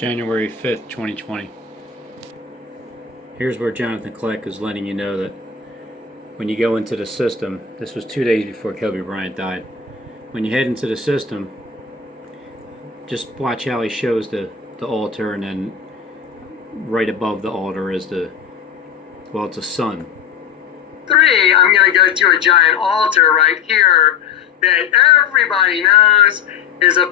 January 5th, 2020. Here's where Jonathan Klecks is letting you know that when you go into the system, this was 2 days before Kobe Bryant died. When you head into the system, just watch how he shows the altar, and then right above the altar is it's a sun. 3, I'm going to go to a giant altar right here that everybody knows is a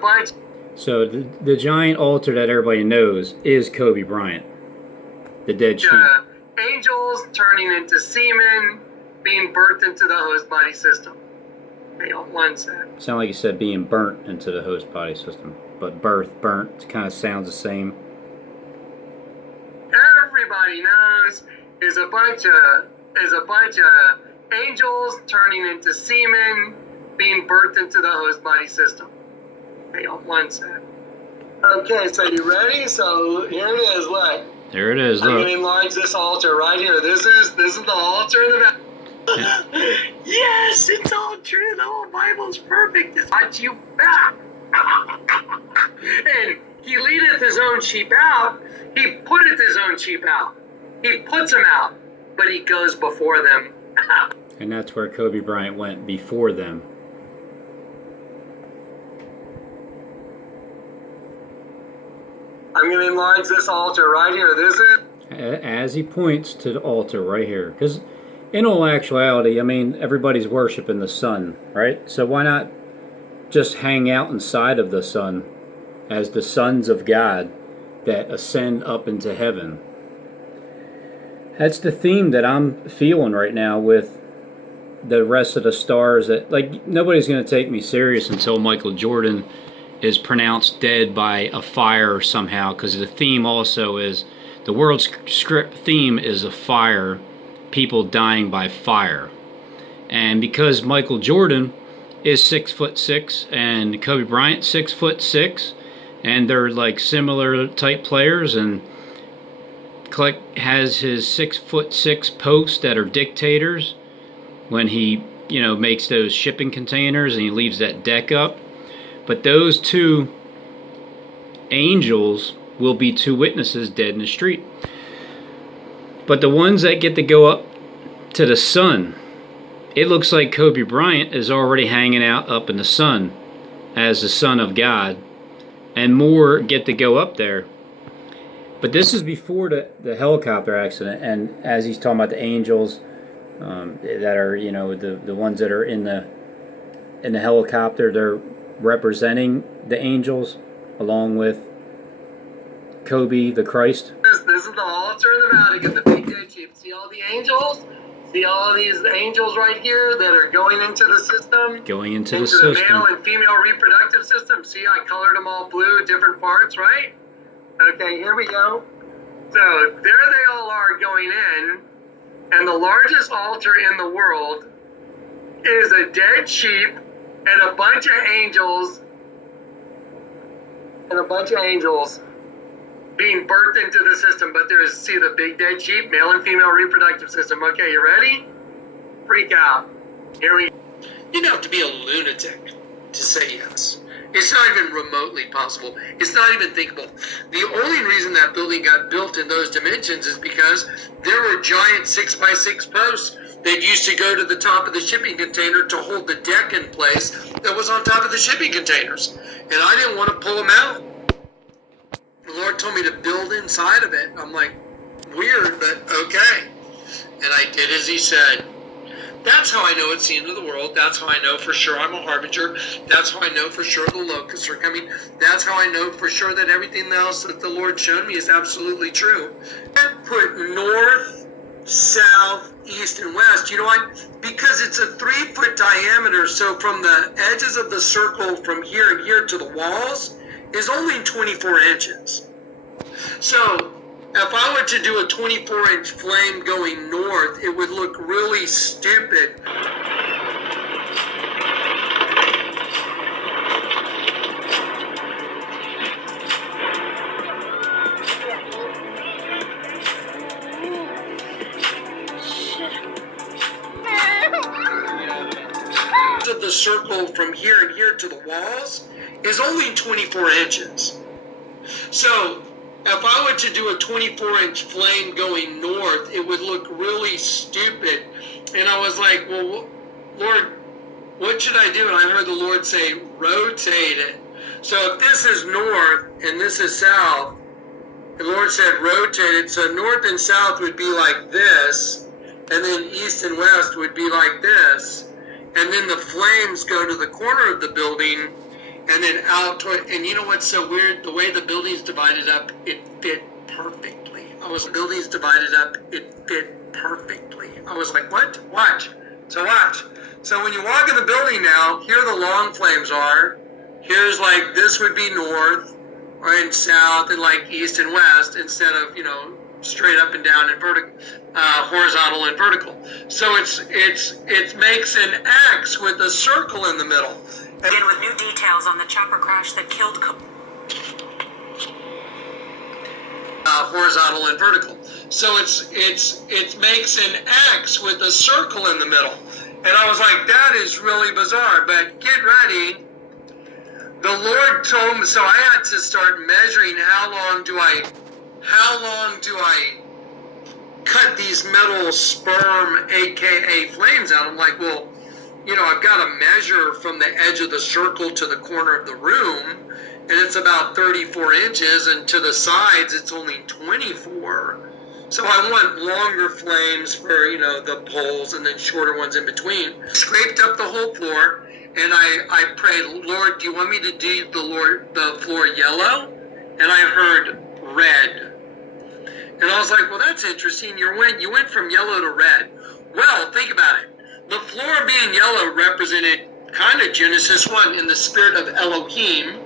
bunch. So the giant altar that everybody knows is Kobe Bryant, the dead sheep. Angels turning into semen, being birthed into the host body system. Hang on one sec. Sound like you said being burnt into the host body system, but burnt kind of sounds the same. Everybody knows is a bunch of angels turning into semen, being birthed into the host body system. Hang on one sec. Okay, so you ready? So here it is. Look. There it is. Look. I'm going to enlarge this altar right here. This is the altar in the back. Yes, it's all true. The whole Bible's perfect. It's got you back. And he leadeth his own sheep out. He putteth his own sheep out. He puts them out, but he goes before them. And that's where Kobe Bryant went, before them. I'm going to enlarge this altar right here. This is... As he points to the altar right here. Because in all actuality, I mean, everybody's worshiping the sun, right? So why not just hang out inside of the sun as the sons of God that ascend up into heaven? That's the theme that I'm feeling right now with the rest of the stars. That, like, nobody's going to take me serious until Michael Jordan is pronounced dead by a fire somehow, because the theme also is, the world's script theme is a fire, people dying by fire. And because Michael Jordan is 6'6" and Kobe Bryant 6'6", and they're like similar type players, and Klecks has his 6'6" posts that are dictators when he, makes those shipping containers and he leaves that deck up. But those two angels will be two witnesses dead in the street. But the ones that get to go up to the sun, it looks like Kobe Bryant is already hanging out up in the sun as the Son of God, and more get to go up there. But this is before the helicopter accident, and as he's talking about the angels that are, the ones that are in the helicopter, they're representing the angels along with Kobe the Christ. This is the altar in the Vatican, the big dead sheep. See all the angels? See all these angels right here that are going into the system? Going into the system. The male and female reproductive system. See, I colored them all blue, different parts, right? Okay, here we go. So there they all are going in, and the largest altar in the world is a dead sheep and a bunch of angels being birthed into the system. But see the big dead sheep, male and female reproductive system. Okay, you ready? Freak out. Here we go. You'd have to be a lunatic to say yes. It's not even remotely possible. It's not even thinkable. The only reason that building got built in those dimensions is because there were giant 6x6 posts that used to go to the top of the shipping container to hold the deck in place that was on top of the shipping containers. And I didn't want to pull them out. The Lord told me to build inside of it. I'm like, weird, but okay. And I did as he said. That's how I know it's the end of the world. That's how I know for sure I'm a harbinger. That's how I know for sure the locusts are coming. That's how I know for sure that everything else that the Lord showed me is absolutely true. I put north, south, east, and west. You know why? Because it's a 3-foot diameter. So from the edges of the circle from here and here to the walls is only 24 inches. So if I were to do a 24-inch flame going north, it would look really stupid. Of the circle from here and here to the walls is only 24 inches. So if I were to do a 24-inch flame going north, it would look really stupid. And I was like, well, Lord, what should I do? And I heard the Lord say, rotate it. So if this is north and this is south, the Lord said rotate it. So north and south would be like this, and then east and west would be like this. And then the flames go to the corner of the building, and then out toward, and you know what's so weird? The way the building's divided up, it fit perfectly. Building's divided up, it fit perfectly. I was like, what? Watch. So watch. So when you walk in the building now, here the long flames are. Here's like, this would be north, or in south, and like east and west, instead of, straight up and down and vertical, horizontal and vertical. So it makes an X with a circle in the middle. Again, with new details on the chopper crash that killed. Horizontal and vertical. So it makes an X with a circle in the middle. And I was like, that is really bizarre. But get ready. The Lord told me, so I had to start measuring how long do I cut these metal sperm, aka flames out. I'm like, well, I've got to measure from the edge of the circle to the corner of the room, and it's about 34 inches, and to the sides it's only 24. So I want longer flames for, the poles, and then shorter ones in between. Scraped up the whole floor, and I prayed, Lord, do you want me to do the floor yellow? And I heard red. And I was like, well, that's interesting. You went from yellow to red. Well, think about it. The floor being yellow represented kind of Genesis 1 in the spirit of Elohim,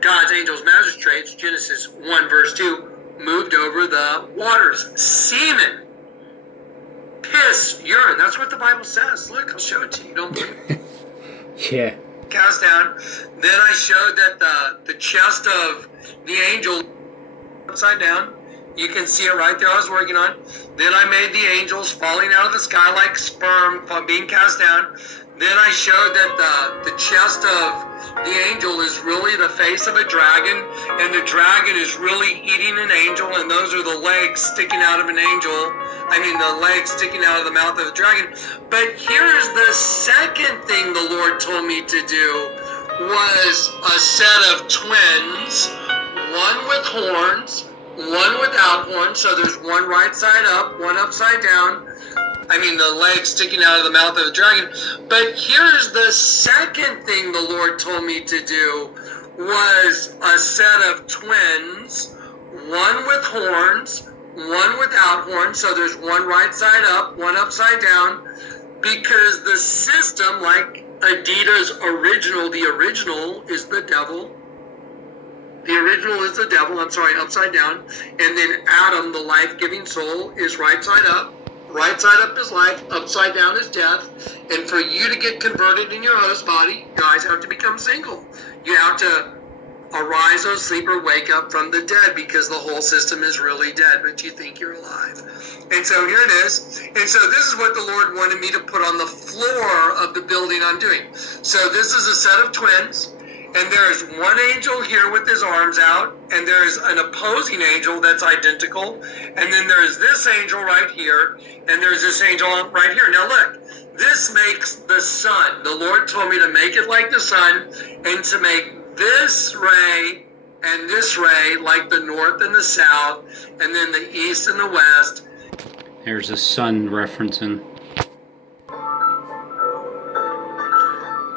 God's angels, magistrates, Genesis 1 verse 2, moved over the waters. Semen, piss, urine. That's what the Bible says. Look, I'll show it to you. Don't believe it. Yeah. Cast down. Then I showed that the chest of the angel upside down. You can see it right there I was working on. Then I made the angels falling out of the sky like sperm being cast down. Then I showed that the chest of the angel is really the face of a dragon, and the dragon is really eating an angel, and those are the legs sticking out of an angel. The legs sticking out of the mouth of the dragon. But here's the second thing the Lord told me to do was a set of twins, one with horns, one without horns, so there's one right side up, one upside down. The legs sticking out of the mouth of the dragon. But here's the second thing the Lord told me to do was a set of twins, one with horns, one without horns, so there's one right side up, one upside down, because the system, like Adidas original, the original is the devil. The original is the devil, upside down. And then Adam, the life-giving soul, is right side up. Right side up is life, upside down is death. And for you to get converted in your host body, you guys have to become single. You have to arise, O sleeper, wake up from the dead, because the whole system is really dead, but you think you're alive. And so here it is. And so this is what the Lord wanted me to put on the floor of the building I'm doing. So this is a set of twins. And there's one angel here with his arms out, and there's an opposing angel that's identical, and then there's this angel right here, and there's this angel right here. Now look, this makes the sun. The Lord told me to make it like the sun, and to make this ray and this ray like the north and the south, and then the east and the west. There's a sun referencing.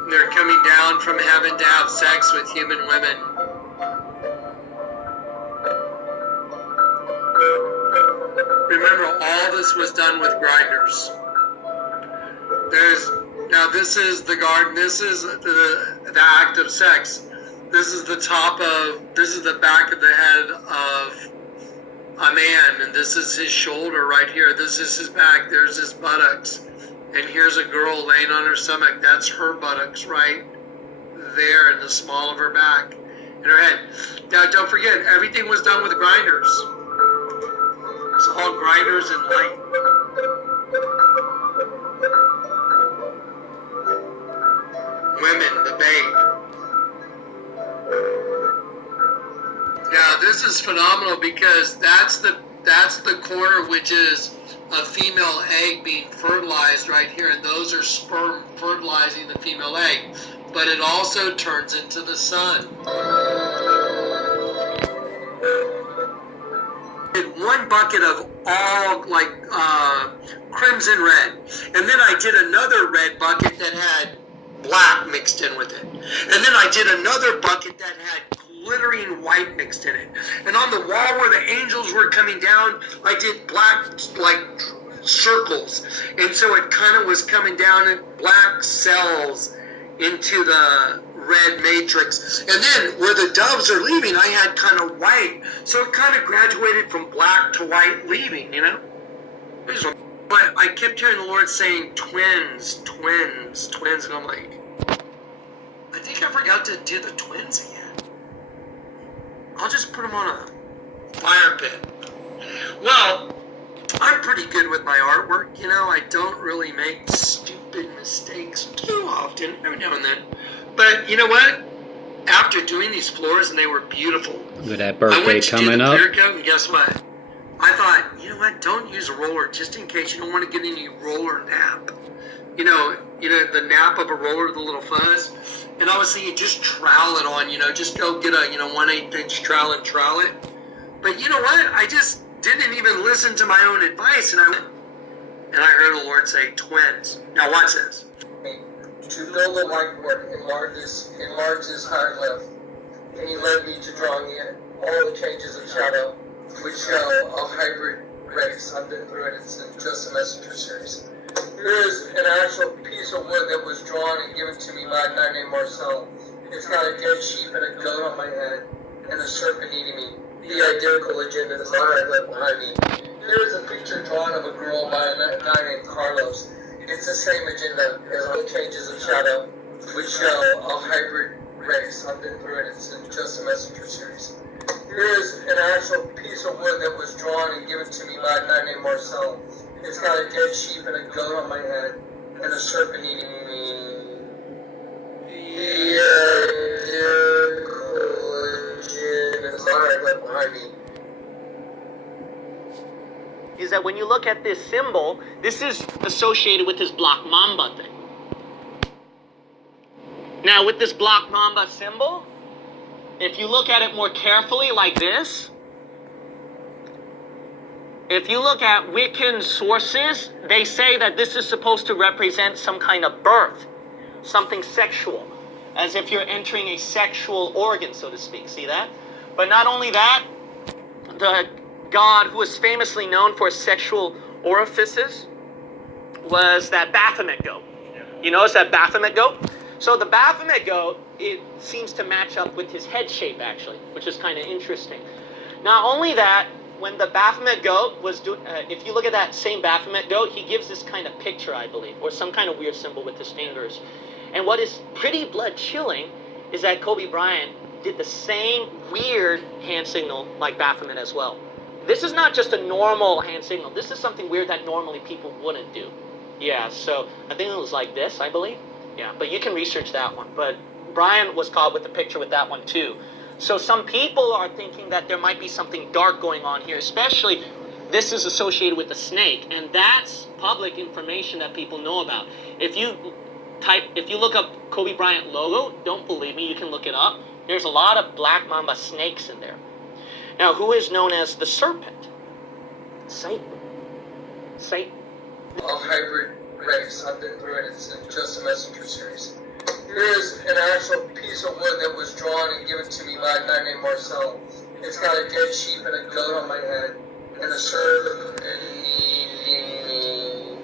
They're coming down from heaven to have sex with human women. Remember, all this was done with grinders. This is the garden. This is the act of sex. This is the back of the head of a man, and this is his shoulder right here. This is his back. There's his buttocks. And here's a girl laying on her stomach. That's her buttocks right there in the small of her back and her head. Now, don't forget, everything was done with grinders. It's all grinders and light. Women, the babe. this is phenomenal because that's the corner which is a female egg being fertilized right here, and those are sperm fertilizing the female egg. But it also turns into the sun. Did one bucket of all like crimson red, and then I did another red bucket that had black mixed in with it, and then I did another bucket that had glittering white mixed in it, and on the wall where the angels were coming down, I did black like circles, and so it kind of was coming down in black cells into the red matrix, and then where the doves are leaving, I had kind of white, so it kind of graduated from black to white leaving, you know. But I kept hearing the Lord saying twins, twins, twins, and I'm like, I think I forgot to do the twins again. I'll just put them on a fire pit. Well, I'm pretty good with my artwork, you know. I don't really make stupid mistakes too often, every now and then. But you know what? After doing these floors, and they were beautiful. With that I birthday went to do coming the up. clear coat, and guess what? I thought, you know what? Don't use a roller just in case you don't want to get any roller nap. You know the nap of a roller, the little fuzz. And I was thinking, just trowel it on. You know, just go get a 1/8 inch trowel and trowel it. But you know what? I just didn't even listen to my own advice, and I heard the Lord say twins. Now watch this. To build a whiteboard, enlarge this hieroglyph, and he led me to drawing in all the changes of shadow, which show a hybrid race. I've been through it. It's in Just a Messenger series. Here is an actual piece of wood that was drawn and given to me by a guy named Marcel. It's got a dead sheep and a goat on my head, and a serpent eating me. The identical agenda is hieroglyph behind me. There is a picture drawn of a girl by a guy named Carlos. It's the same agenda as all changes of shadow, which show a hybrid race. I've been through it. It's in Just a Messenger series. Here is an actual piece of wood that was drawn and given to me by a guy named Marcel. It's got a dead sheep and a goat on my head, and a serpent eating me. The agenda is hieroglyph behind me. Is that when you look at this symbol, this is associated with this Black Mamba thing. Now with this Black Mamba symbol, if you look at it more carefully like this, if you look at Wiccan sources, they say that this is supposed to represent some kind of birth, something sexual, as if you're entering a sexual organ, so to speak. See that? But not only that, the god who was famously known for sexual orifices was that Baphomet goat. You notice that Baphomet goat? So the Baphomet goat, it seems to match up with his head shape actually, which is kind of interesting. Not only that, when the Baphomet goat was doing, if you look at that same Baphomet goat, he gives this kind of picture, I believe, or some kind of weird symbol with his fingers. And what is pretty blood chilling is that Kobe Bryant did the same weird hand signal like Baphomet as well. This is not just a normal hand signal. This is something weird that normally people wouldn't do. Yeah, so I think it was like this, I believe. Yeah, but you can research that one. But Brian was caught with the picture with that one too. So some people are thinking that there might be something dark going on here, especially this is associated with the snake, and that's public information that people know about. If you look up Kobe Bryant logo, don't believe me, you can look it up. There's a lot of Black Mamba snakes in there. Now, who is known as the serpent? Satan. Satan. A hybrid race. I've been through it. It's in Just a Messenger series. Here is an actual piece of wood that was drawn and given to me by a guy named Marcel. It's got a dead sheep and a goat on my head, and a serpent eating me.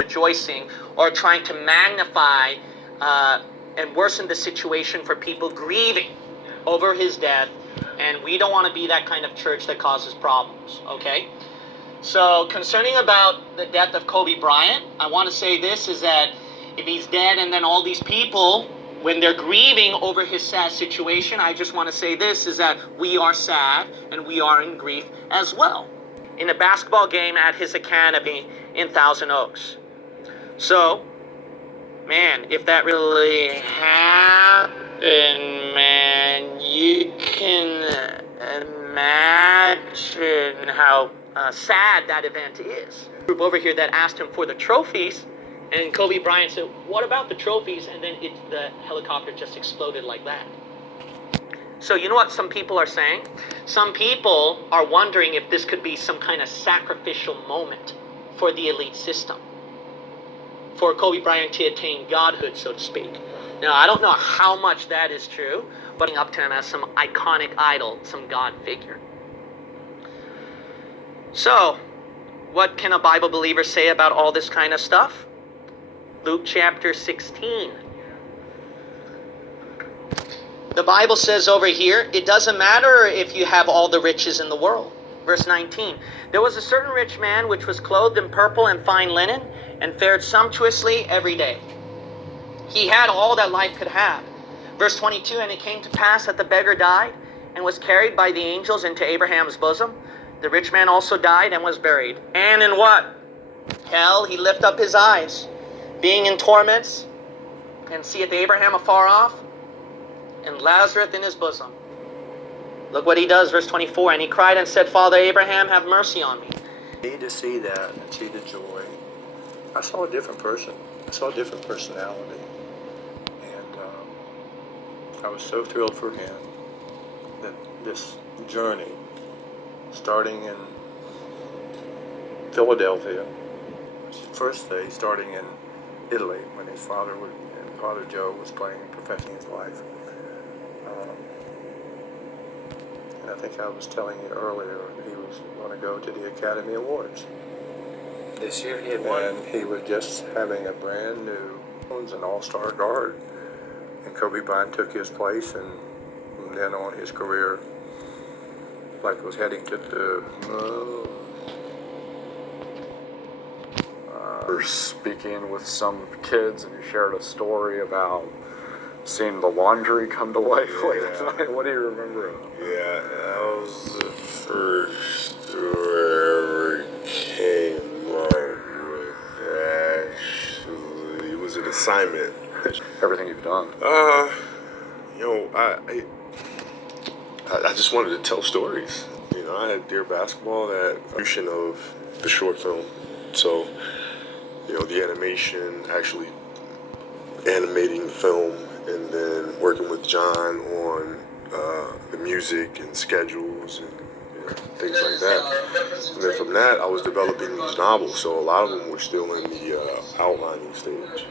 Rejoicing or trying to magnify and worsen the situation for people grieving over his death, and we don't want to be that kind of church that causes problems, okay? So concerning about the death of Kobe Bryant, I want to say this is that if he's dead and then all these people, when they're grieving over his sad situation, I just want to say this is that we are sad and we are in grief as well. In a basketball game at his academy in Thousand Oaks. So, man, if that really happened, man, you can imagine how sad that event is. Group over here that asked him for the trophies, and Kobe Bryant said, "What about the trophies?" And then the helicopter just exploded like that. So you know what some people are saying? Some people are wondering if this could be some kind of sacrificial moment for the elite system, for Kobe Bryant to attain godhood, so to speak. Now, I don't know how much that is true, but up to him as some iconic idol, some god figure. So, what can a Bible believer say about all this kind of stuff? Luke chapter 16. The Bible says over here, it doesn't matter if you have all the riches in the world. Verse 19, there was a certain rich man which was clothed in purple and fine linen, and fared sumptuously every day. He had all that life could have. Verse 22, and it came to pass that the beggar died, and was carried by the angels into Abraham's bosom. The rich man also died and was buried. And in what? Hell, he lift up his eyes, being in torments, and seeth Abraham afar off, and Lazarus in his bosom. Look what he does, verse 24. And he cried and said, Father Abraham, have mercy on me. Need to see that and see the joy. I saw a different person. I saw a different personality. And I was so thrilled for him that this journey, starting in Philadelphia, first day starting in Italy when his father Joe was playing and professing his life. And I think I was telling you earlier, he was going to go to the Academy Awards. This year he had won. And he was just having a brand new, an all-star guard. And Kobe Bryant took his place, and from then on his career, like was heading to the We're speaking with some kids, and you shared a story about seeing the laundry come to life late at night. What do you remember? Yeah, that was the first story I ever came up with. Actually, it was an assignment. Everything you've done. I just wanted to tell stories. You know, I had Dear Basketball, that fusion of the short film. So, you know, the animation, actually animating the film, and then working with John on the music and schedules and things like that. And then from that, I was developing these novels. So a lot of them were still in the outlining stage.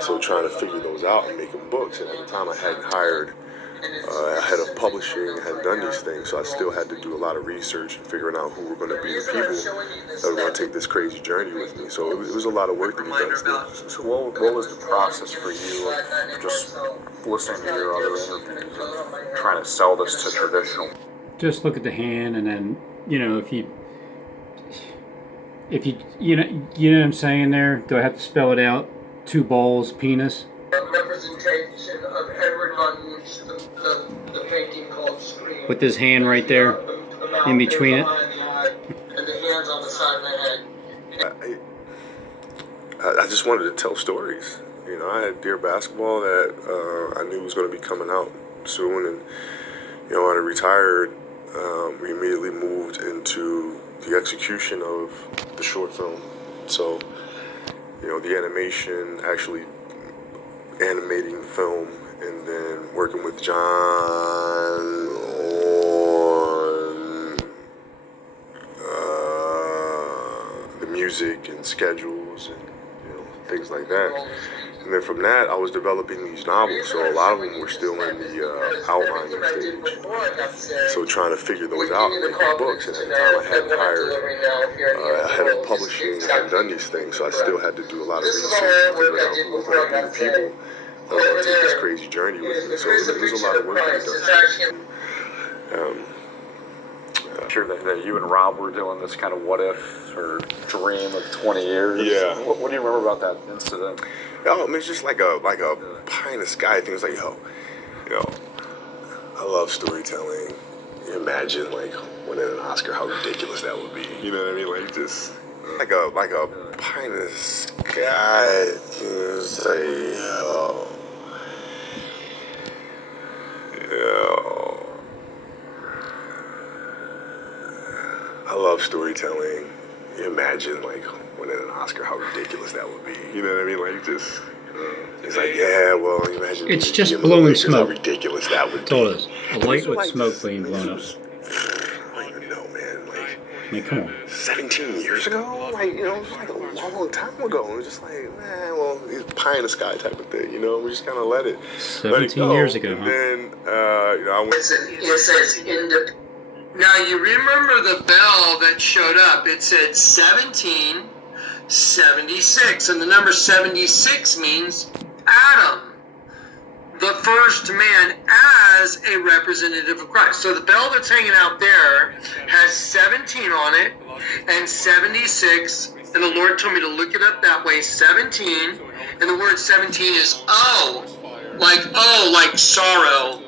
So trying to figure those out and make them books. And at the time, I hadn't hired a head of publishing, I hadn't done these things. So I still had to do a lot of research and figuring out who were going to be the people that were going to take this crazy journey with me. So it was a lot of work to be done still. So what was the process for you of just listening to your other interviews and trying to sell this to traditional? Just look at the hand, and then if you you know what I'm saying there. Do I have to spell it out? 2 balls, penis. Representation of Edward Munch, the painting called Scream. With his hand right there, in between it. And the hands on the side of the head. I just wanted to tell stories. You know, I had Dear Basketball that I knew was going to be coming out soon, and when I retired, we immediately moved into the execution of the short film. So, the animation, actually animating the film, and then working with John on the music and schedules and things like that. And then from that, I was developing these novels, so a lot of them were still in the outlining stage. So trying to figure those out and make them books. And at the time, I hadn't hired a head of publishing, I hadn't done these things, so I still had to do a lot of research and figure out who were going to be the people that were going to take this crazy journey with me. So it was a lot of work to be done. I'm sure that you and Rob were doing this kind of what if or dream of 20 years. Yeah. What do you remember about that incident? It's just like a pie in the sky thing. It's like, I love storytelling. Imagine winning an Oscar, how ridiculous that would be. You know what I mean? Like just like a pint of sky. Say, yo. I love storytelling. You imagine like winning an Oscar, how ridiculous that would be. You know what I mean? Like just, it's like, yeah, well, imagine. It's just being blowing Lakers, smoke. How ridiculous that would That's all it be. is. A light with smoke being This blown up. was, I don't even know, man. Like, I mean, come on. 17 years ago? Like, you know, it was like a long time ago. It was just like, man, well, it's pie in the sky type of thing, you know? We just kind of let it 17 go. years ago, And huh? then, you know, I went. It says independent. Now you remember the bell that showed up. It said 1776, and the number 76 means Adam, the first man as a representative of Christ. So the bell that's hanging out there has 17 on it and 76, and the Lord told me to look it up that way, 17, and the word 17 is oh, like sorrow,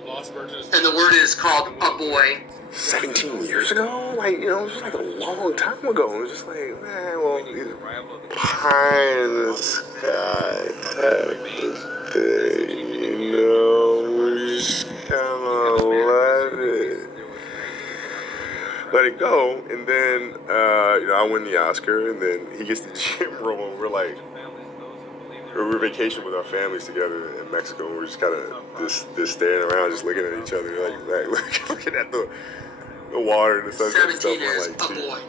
and the word is called a boy. 17 years ago? Like, you know, it was like a long time ago. It was just like, man, well, pie in the sky type of thing, you know? We just kind of let it go. And then, you know, I win the Oscar, and then he gets the gym roll, and we're like, we're vacationing with our families together in Mexico, and we're just kind of just staring around, just looking at each other, like looking at the water and the sunset and 17 stuff. is Like, a boy.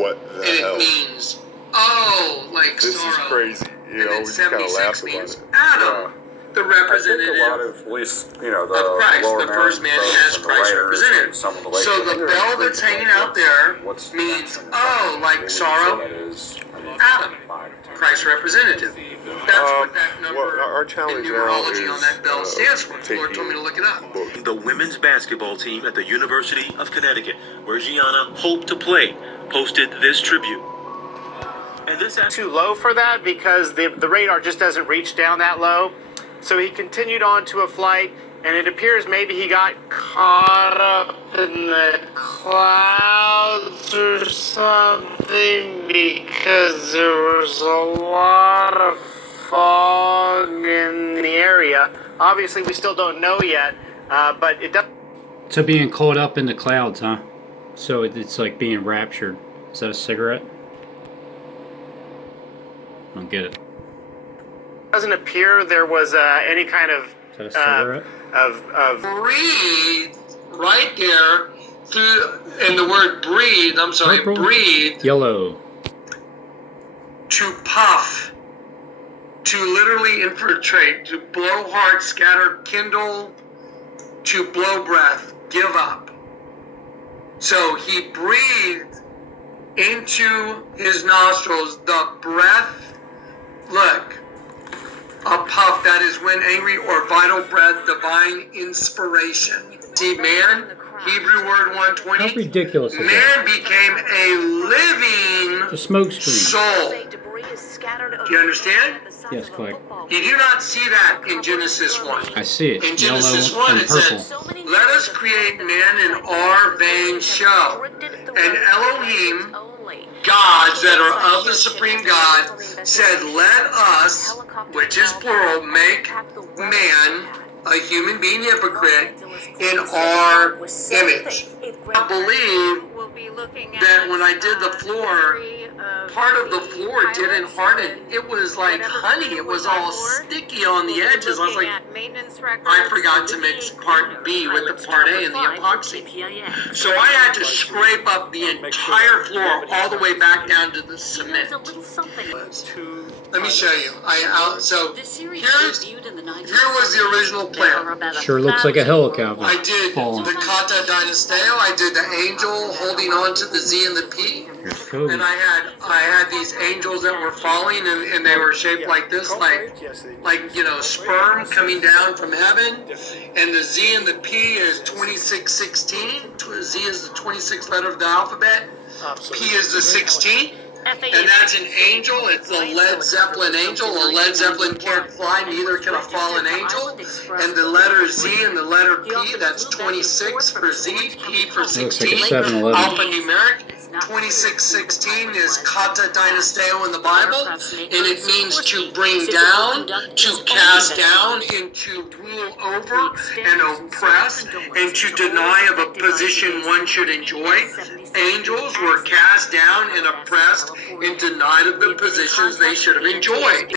what the And hell? it means, oh, like This sorrow. is crazy. You And know, then we just kind of 76 laughed about means it. Adam, the I think a lot representative of, at least, you know, the of Christ, lower the first man folks as and the Christ writers represented. and some of the So later the bell that's hanging out there what's means, that? oh, like What sorrow, would you say that is? I mean, Adam, 5 to 10. Christ representative. That's what that number Well, our in challenge now numerology on is that bell stands for. The Lord told me to taking look it up. The women's basketball team at the University of Connecticut, where Gianna hoped to play, posted this tribute. And this Too low for that because the radar just doesn't reach down that low. So he continued on to a flight, and it appears maybe he got caught up in the clouds or something because there was a lot of fog in the area. Obviously, we still don't know yet, but it does. So being caught up in the clouds, huh? So it's like being raptured. Is that a cigarette? I don't get it. Doesn't appear there was any kind of Is that a cigarette? Breathe right there through, and the word breathe, I'm sorry, Purple? breathe, Yellow. to puff, to literally infiltrate, to blow hard, scatter, kindle, to blow breath, give up. So he breathed into his nostrils the breath. Look, a puff, that is when angry or vital breath, divine inspiration. See, man, Hebrew word 120. How ridiculous is that? Man became a living The smoke screen. soul. Do you understand? Yes, Klecks. You do not see that in Genesis 1. I see it. In Yellow Genesis 1, and it purple. says, let us create man in our vain show. And Elohim, gods that are of the supreme God, said, let us, which is plural, make man, a human being hypocrite, in our image. I believe that when I did the floor, part of the floor didn't harden. It was like honey. It was all sticky on the edges. I was like, I forgot to mix part B with the part A and the epoxy. So I had to scrape up the entire floor all the way back down to the cement. Let me show you. So here was the original plan. Sure looks like a helicopter. I did falling. the Kata Dynasteo. I did the angel holding on to the Z and the P. Here's Kobe. And I had these angels that were falling, and they were shaped like this, like sperm coming down from heaven. And the Z and the P is 2616. Z is the 26th letter of the alphabet. P is the 16th. And that's an angel. It's the Led Zeppelin angel. A Led Zeppelin can't fly, neither can a fallen angel. And the letter Z and the letter P, that's 26 for Z, P for Looks like a 16, 7-Eleven. alphanumeric. 26:16 is kata dynasteo in the Bible, and it means to bring down, to cast down, and to rule over and oppress, and to deny of a position one should enjoy. Angels were cast down and oppressed and denied of the positions they should have enjoyed.